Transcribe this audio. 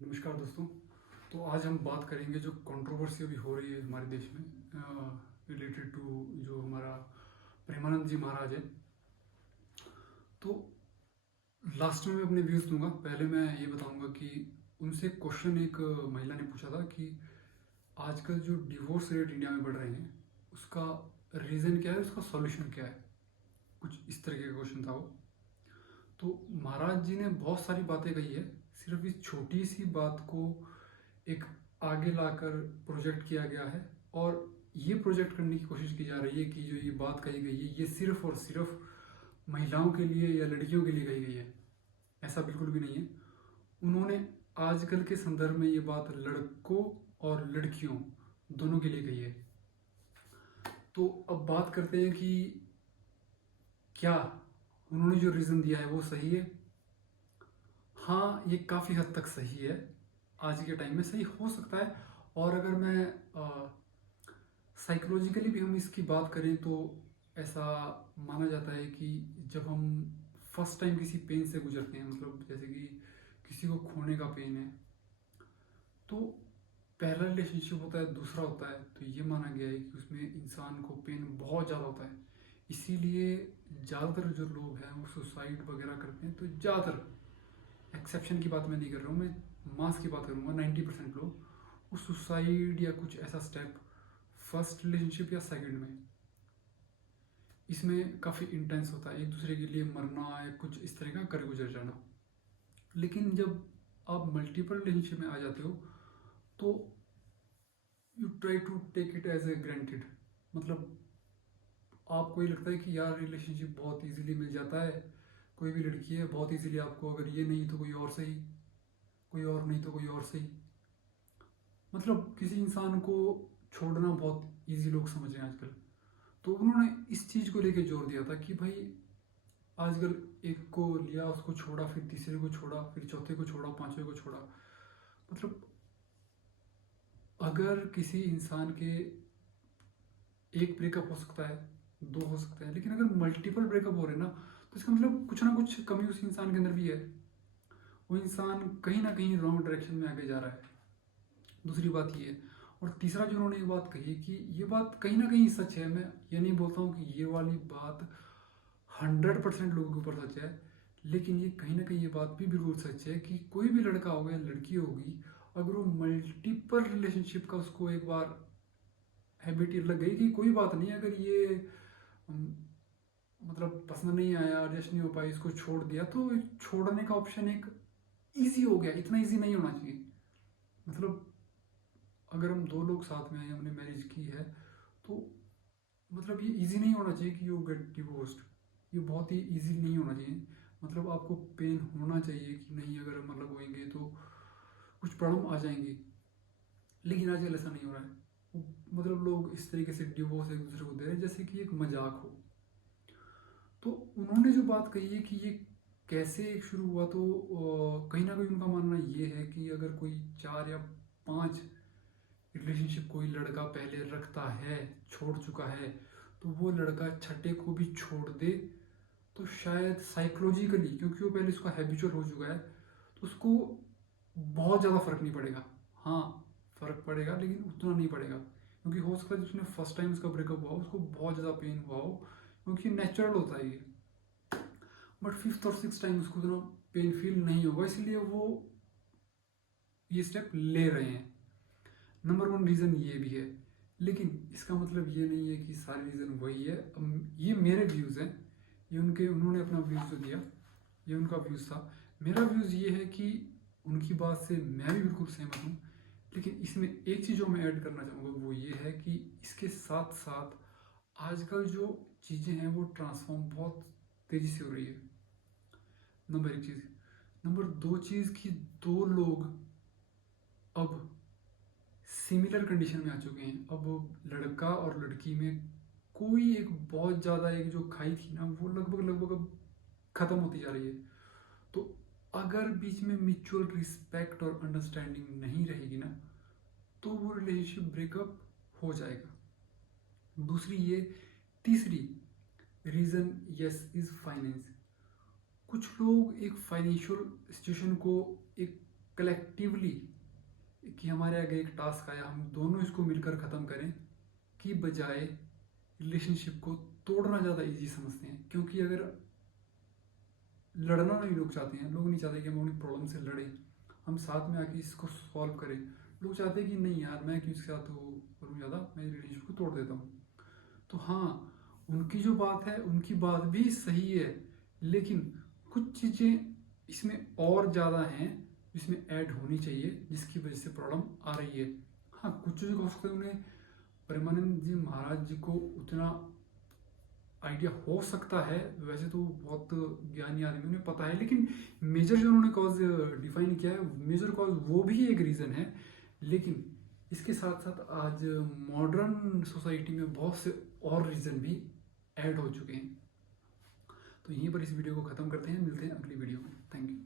नमस्कार दोस्तों। तो आज हम बात करेंगे जो कंट्रोवर्सी अभी हो रही है हमारे देश में रिलेटेड टू जो हमारा प्रेमानंद जी महाराज है। तो लास्ट में मैं अपने व्यूज़ दूंगा। पहले मैं ये बताऊंगा कि उनसे क्वेश्चन एक महिला ने पूछा था कि आजकल जो डिवोर्स रेट इंडिया में बढ़ रहे हैं उसका रीज़न क्या है, उसका सॉल्यूशन क्या है। कुछ इस तरह का क्वेश्चन था वो। तो महाराज जी ने बहुत सारी बातें कही है, सिर्फ इस छोटी सी बात को एक आगे लाकर प्रोजेक्ट किया गया है और ये प्रोजेक्ट करने की कोशिश की जा रही है कि जो ये बात कही गई है ये सिर्फ और सिर्फ महिलाओं के लिए या लड़कियों के लिए कही गई है। ऐसा बिल्कुल भी नहीं है। उन्होंने आजकल के संदर्भ में ये बात लड़कों और लड़कियों दोनों के लिए कही है। तो अब बात करते हैं कि क्या उन्होंने जो रीज़न दिया है वो सही है। हाँ, ये काफ़ी हद तक सही है, आज के टाइम में सही हो सकता है। और अगर मैं साइकोलॉजिकली भी हम इसकी बात करें तो ऐसा माना जाता है कि जब हम फर्स्ट टाइम किसी पेन से गुजरते हैं, मतलब जैसे कि किसी को खोने का पेन है, तो पहला रिलेशनशिप होता है, दूसरा होता है, तो ये माना गया है कि उसमें इंसान को पेन बहुत ज़्यादा होता है। इसीलिए ज़्यादातर जो लोग हैं वो सुसाइड वगैरह करते हैं। तो ज़्यादातर, एक्सेप्शन की बात मैं नहीं कर रहा हूँ, मैं मास की बात करूँगा, 90% लोग वो सुसाइड या कुछ ऐसा स्टेप फर्स्ट रिलेशनशिप या सेकंड में, इसमें काफ़ी इंटेंस होता है, एक दूसरे के लिए मरना या कुछ इस तरह का कर गुजर जाना। लेकिन जब आप मल्टीपल रिलेशनशिप में आ जाते हो तो you try to take it as a granted. मतलब आपको ये लगता है कि यार रिलेशनशिप बहुत इजीली मिल जाता है, कोई भी लड़की है बहुत इजीली आपको, अगर ये नहीं तो कोई और सही, कोई और नहीं तो कोई और सही। मतलब किसी इंसान को छोड़ना बहुत इजी लोग समझ रहे हैं आजकल। तो उन्होंने इस चीज़ को लेके जोर दिया था कि भाई आजकल एक को लिया, उसको छोड़ा, फिर तीसरे को छोड़ा, फिर चौथे को छोड़ा, पांचवे को छोड़ा। मतलब अगर किसी इंसान के एक ब्रेकअप हो सकता है, दो हो सकते हैं, लेकिन अगर मल्टीपल ब्रेकअप हो रहे हैं ना, तो इसका मतलब कुछ ना कुछ कमी उस इंसान के अंदर भी है। वो इंसान कहीं ना कहीं रॉन्ग डायरेक्शन में आगे जा रहा है। दूसरी बात ये है। और तीसरा जो उन्होंने ये बात कही कि ये बात कहीं ना कहीं सच है, मैं ये नहीं बोलता हूँ कि ये वाली बात 100% लोगों के ऊपर सच है, लेकिन ये कहीं ना कहीं ये बात भी बिल्कुल सच है कि कोई भी लड़का होगा या लड़की होगी, अगर वो मल्टीपल रिलेशनशिप का उसको एक बार हैबिट लग गई कि कोई बात नहीं, अगर ये अम, मतलब पसंद नहीं आया, एडजस्ट नहीं हो पाई, इसको छोड़ दिया, तो छोड़ने का ऑप्शन एक ईजी हो गया। इतना ईजी नहीं होना चाहिए। मतलब अगर हम दो लोग साथ में हैं, हमने मैरिज की है, तो मतलब ये इजी नहीं होना चाहिए कि यू गेट डिवोर्स्ड। ये बहुत ही इजी नहीं होना चाहिए। मतलब आपको पेन होना चाहिए कि नहीं, अगर मतलब होएंगे तो कुछ प्रॉब्लम आ जाएंगी। लेकिन आजकल ऐसा नहीं हो रहा है। मतलब लोग इस तरीके से डिवोर्स एक दूसरे को दे रहे हैं जैसे कि एक मजाक हो। तो उन्होंने जो बात कही है कि ये कैसे शुरू हुआ, तो कहीं ना कहीं उनका मानना ये है कि अगर कोई 4 या 5 रिलेशनशिप कोई लड़का पहले रखता है, छोड़ चुका है, तो वो लड़का छठे को भी छोड़ दे, तो शायद साइकोलॉजिकली, क्योंकि वो पहले उसका हैबिचुअल हो चुका है, तो उसको बहुत ज़्यादा फर्क नहीं पड़ेगा। हाँ, फर्क पड़ेगा लेकिन उतना नहीं पड़ेगा, क्योंकि हो सकता है जिसने फर्स्ट टाइम उसका ब्रेकअप हुआ उसको बहुत ज़्यादा पेन हुआ हो, क्योंकि नेचुरल होता है ये। बट फिफ्थ और सिक्स टाइम उसको उतना पेन फील नहीं होगा, इसलिए वो ये स्टेप ले रहे हैं। नंबर वन रीज़न ये भी है। लेकिन इसका मतलब ये नहीं है कि सारे रीज़न वही है। ये मेरे व्यूज़ हैं, ये उनके, उन्होंने अपना व्यूज़ जो दिया ये उनका व्यूज़ था। मेरा व्यूज़ ये है कि उनकी बात से मैं भी बिल्कुल सहमत हूँ, लेकिन इसमें एक चीज़ जो मैं ऐड करना चाहूँगा वो ये है कि इसके साथ साथ आजकल जो चीज़ें हैं वो ट्रांसफॉर्म बहुत तेज़ी से हो रही है। नंबर एक चीज़। नंबर दो चीज़ कि दो लोग अब सिमिलर कंडीशन में आ चुके हैं। अब लड़का और लड़की में कोई एक बहुत ज़्यादा एक जो खाई थी ना, वो लगभग लगभग अब ख़त्म होती जा रही है। तो अगर बीच में म्यूचुअल रिस्पेक्ट और अंडरस्टैंडिंग नहीं रहेगी ना, तो वो रिलेशनशिप ब्रेकअप हो जाएगा। दूसरी ये। तीसरी रीज़न यस इज़ फाइनेंस। कुछ लोग एक फाइनेंशियल सिचुएशन को एक कलेक्टिवली कि हमारे आगे एक टास्क आया, हम दोनों इसको मिलकर ख़त्म करें, की बजाय रिलेशनशिप को तोड़ना ज़्यादा इजी समझते हैं। क्योंकि अगर लड़ना नहीं लोग चाहते हैं, लोग नहीं चाहते कि हम अपनी प्रॉब्लम से लड़ें, हम साथ में आके इसको सॉल्व करें। लोग चाहते हैं कि नहीं यार, मैं क्यों इसके साथ वो करूँ ज़्यादा, मैं रिलेशनशिप को तोड़ देता हूँ। तो हाँ, उनकी जो बात है, उनकी बात भी सही है, लेकिन कुछ चीज़ें इसमें और ज़्यादा हैं जिसमें ऐड होनी चाहिए, जिसकी वजह से प्रॉब्लम आ रही है। हाँ, कुछ चीज़ों को हो सकता है उन्हें परमानंद जी महाराज जी को उतना आइडिया हो सकता है, वैसे तो बहुत ज्ञानी आदमी, उन्हें पता है, लेकिन मेजर जो उन्होंने कॉज डिफाइन किया है, मेजर कॉज वो भी एक रीज़न है। लेकिन इसके साथ साथ आज मॉडर्न सोसाइटी में बहुत से और रीज़न भी ऐड हो चुके हैं। तो यहीं पर इस वीडियो को ख़त्म करते हैं, मिलते हैं अगली वीडियो में। Thank you.